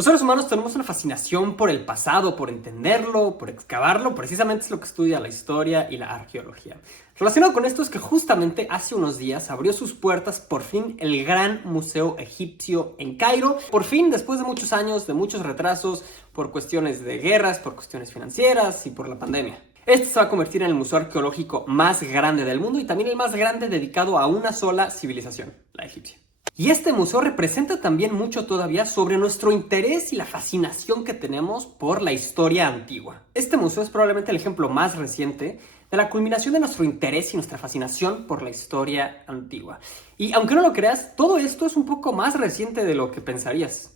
Los seres humanos tenemos una fascinación por el pasado, por entenderlo, por excavarlo, precisamente es lo que estudia la historia y la arqueología. Relacionado con esto es que justamente hace unos días abrió sus puertas por fin el Gran Museo Egipcio en Cairo. Por fin, después de muchos años, de muchos retrasos, por cuestiones de guerras, por cuestiones financieras y por la pandemia. Este se va a convertir en el museo arqueológico más grande del mundo y también el más grande dedicado a una sola civilización, la egipcia. Y este museo representa también mucho todavía sobre nuestro interés y la fascinación que tenemos por la historia antigua. Este museo es probablemente el ejemplo más reciente de la culminación de nuestro interés y nuestra fascinación por la historia antigua. Y aunque no lo creas, todo esto es un poco más reciente de lo que pensarías.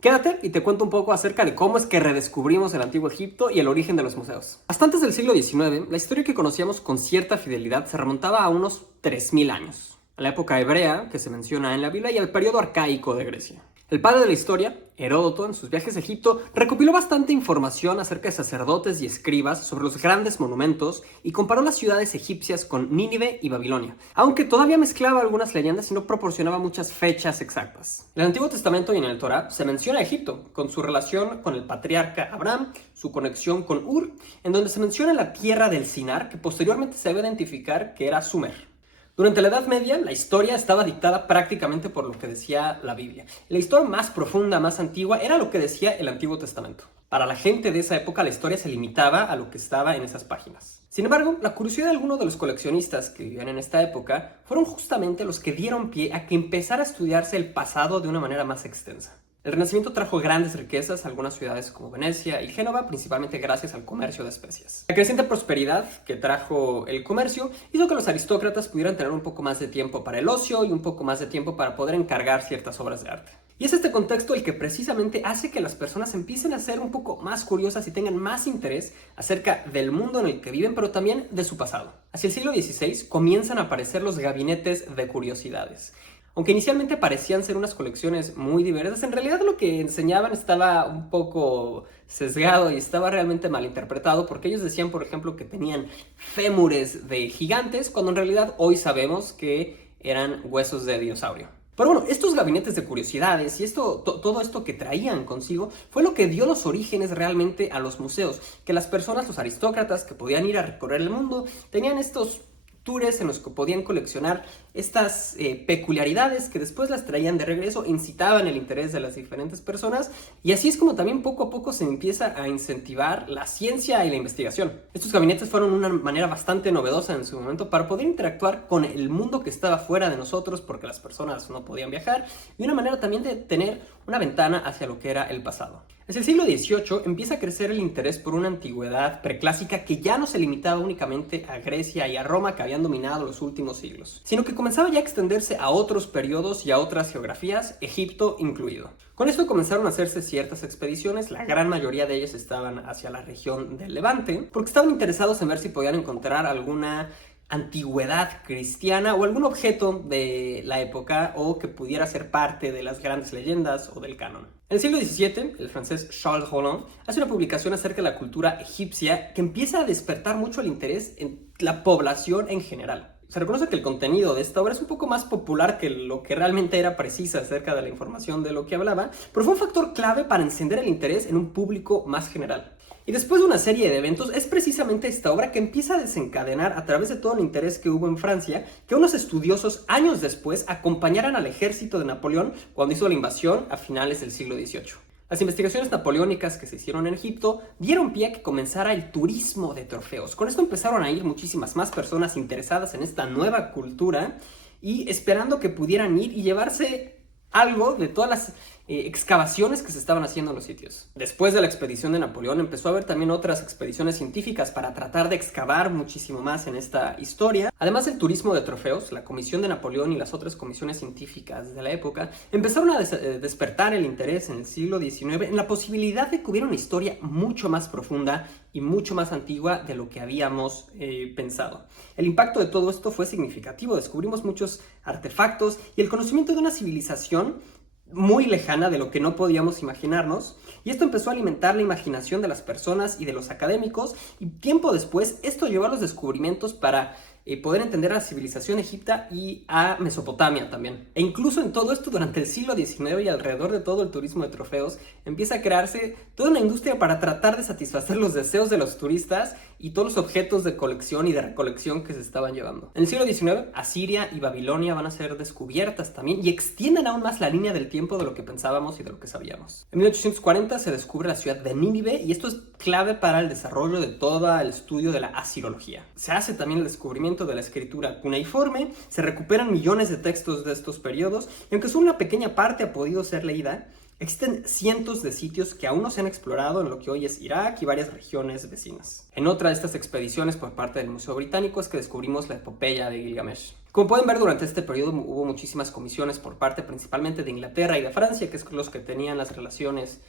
Quédate y te cuento un poco acerca de cómo es que redescubrimos el antiguo Egipto y el origen de los museos. Hasta antes del siglo XIX, la historia que conocíamos con cierta fidelidad se remontaba a unos 3000 años. A la época hebrea que se menciona en la Biblia y al periodo arcaico de Grecia. El padre de la historia, Heródoto, en sus viajes a Egipto, recopiló bastante información acerca de sacerdotes y escribas sobre los grandes monumentos y comparó las ciudades egipcias con Nínive y Babilonia, aunque todavía mezclaba algunas leyendas y no proporcionaba muchas fechas exactas. En el Antiguo Testamento y en el Torá se menciona a Egipto, con su relación con el patriarca Abraham, su conexión con Ur, en donde se menciona la tierra del Sinar, que posteriormente se debe identificar que era Sumer. Durante la Edad Media, la historia estaba dictada prácticamente por lo que decía la Biblia. La historia más profunda, más antigua, era lo que decía el Antiguo Testamento. Para la gente de esa época, la historia se limitaba a lo que estaba en esas páginas. Sin embargo, la curiosidad de algunos de los coleccionistas que vivían en esta época fueron justamente los que dieron pie a que empezara a estudiarse el pasado de una manera más extensa. El Renacimiento trajo grandes riquezas a algunas ciudades como Venecia y Génova, principalmente gracias al comercio de especias. La creciente prosperidad que trajo el comercio hizo que los aristócratas pudieran tener un poco más de tiempo para el ocio y un poco más de tiempo para poder encargar ciertas obras de arte. Y es este contexto el que precisamente hace que las personas empiecen a ser un poco más curiosas y tengan más interés acerca del mundo en el que viven, pero también de su pasado. Hacia el siglo XVI comienzan a aparecer los gabinetes de curiosidades. Aunque inicialmente parecían ser unas colecciones muy diversas, en realidad lo que enseñaban estaba un poco sesgado y estaba realmente mal interpretado, porque ellos decían, por ejemplo, que tenían fémures de gigantes, cuando en realidad hoy sabemos que eran huesos de dinosaurio. Pero bueno, estos gabinetes de curiosidades y todo esto que traían consigo fue lo que dio los orígenes realmente a los museos, que las personas, los aristócratas que podían ir a recorrer el mundo, tenían estos tours en los que podían coleccionar estas peculiaridades que después las traían de regreso, incitaban el interés de las diferentes personas y así es como también poco a poco se empieza a incentivar la ciencia y la investigación. Estos gabinetes fueron una manera bastante novedosa en su momento para poder interactuar con el mundo que estaba fuera de nosotros porque las personas no podían viajar y una manera también de tener una ventana hacia lo que era el pasado. Hacia el siglo XVIII empieza a crecer el interés por una antigüedad preclásica que ya no se limitaba únicamente a Grecia y a Roma que habían dominado los últimos siglos, sino que comenzaba ya a extenderse a otros periodos y a otras geografías, Egipto incluido. Con esto comenzaron a hacerse ciertas expediciones, la gran mayoría de ellas estaban hacia la región del Levante, porque estaban interesados en ver si podían encontrar alguna antigüedad cristiana o algún objeto de la época o que pudiera ser parte de las grandes leyendas o del canon. En el siglo XVII, el francés Charles Roland hace una publicación acerca de la cultura egipcia que empieza a despertar mucho el interés en la población en general. Se reconoce que el contenido de esta obra es un poco más popular que lo que realmente era precisa acerca de la información de lo que hablaba, pero fue un factor clave para encender el interés en un público más general. Y después de una serie de eventos, es precisamente esta obra que empieza a desencadenar a través de todo el interés que hubo en Francia, que unos estudiosos años después acompañaran al ejército de Napoleón cuando hizo la invasión a finales del siglo XVIII. Las investigaciones napoleónicas que se hicieron en Egipto dieron pie a que comenzara el turismo de trofeos. Con esto empezaron a ir muchísimas más personas interesadas en esta nueva cultura y esperando que pudieran ir y llevarse algo de todas las excavaciones que se estaban haciendo en los sitios. Después de la expedición de Napoleón empezó a haber también otras expediciones científicas para tratar de excavar muchísimo más en esta historia. Además del turismo de trofeos, la comisión de Napoleón y las otras comisiones científicas de la época empezaron a despertar el interés en el siglo XIX en la posibilidad de que hubiera una historia mucho más profunda y mucho más antigua de lo que habíamos pensado. El impacto de todo esto fue significativo, descubrimos muchos artefactos y el conocimiento de una civilización muy lejana de lo que no podíamos imaginarnos, y esto empezó a alimentar la imaginación de las personas y de los académicos, y tiempo después esto llevó a los descubrimientos para poder entender a la civilización egipcia y a Mesopotamia también. E incluso en todo esto, durante el siglo XIX y alrededor de todo el turismo de trofeos, empieza a crearse toda una industria para tratar de satisfacer los deseos de los turistas y todos los objetos de colección y de recolección que se estaban llevando. En el siglo XIX, Asiria y Babilonia van a ser descubiertas también y extienden aún más la línea del tiempo de lo que pensábamos y de lo que sabíamos. En 1840 se descubre la ciudad de Nínive y esto es clave para el desarrollo de todo el estudio de la asirología. Se hace también el descubrimiento de la escritura cuneiforme, se recuperan millones de textos de estos periodos y aunque solo una pequeña parte ha podido ser leída, existen cientos de sitios que aún no se han explorado en lo que hoy es Irak y varias regiones vecinas. En otra de estas expediciones por parte del Museo Británico es que descubrimos la epopeya de Gilgamesh. Como pueden ver, durante este periodo hubo muchísimas comisiones por parte principalmente de Inglaterra y de Francia, que es los que tenían las relaciones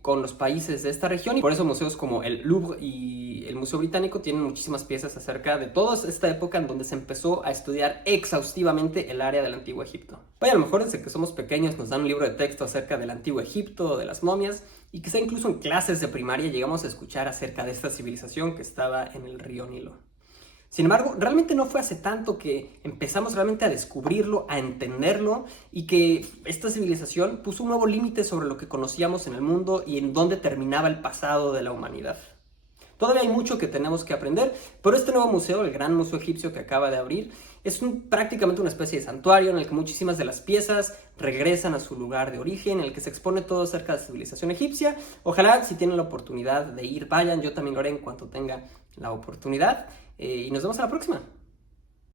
con los países de esta región, y por eso museos como el Louvre y el Museo Británico tienen muchísimas piezas acerca de toda esta época en donde se empezó a estudiar exhaustivamente el área del Antiguo Egipto. Vaya, a lo mejor desde que somos pequeños nos dan un libro de texto acerca del Antiguo Egipto, de las momias, y quizá incluso en clases de primaria llegamos a escuchar acerca de esta civilización que estaba en el río Nilo. Sin embargo, realmente no fue hace tanto que empezamos realmente a descubrirlo, a entenderlo, y que esta civilización puso un nuevo límite sobre lo que conocíamos en el mundo y en dónde terminaba el pasado de la humanidad. Todavía hay mucho que tenemos que aprender, pero este nuevo museo, el Gran Museo Egipcio que acaba de abrir, es prácticamente una especie de santuario en el que muchísimas de las piezas regresan a su lugar de origen, en el que se expone todo acerca de la civilización egipcia. Ojalá, si tienen la oportunidad de ir, vayan. Yo también lo haré en cuanto tenga la oportunidad. Y nos vemos a la próxima.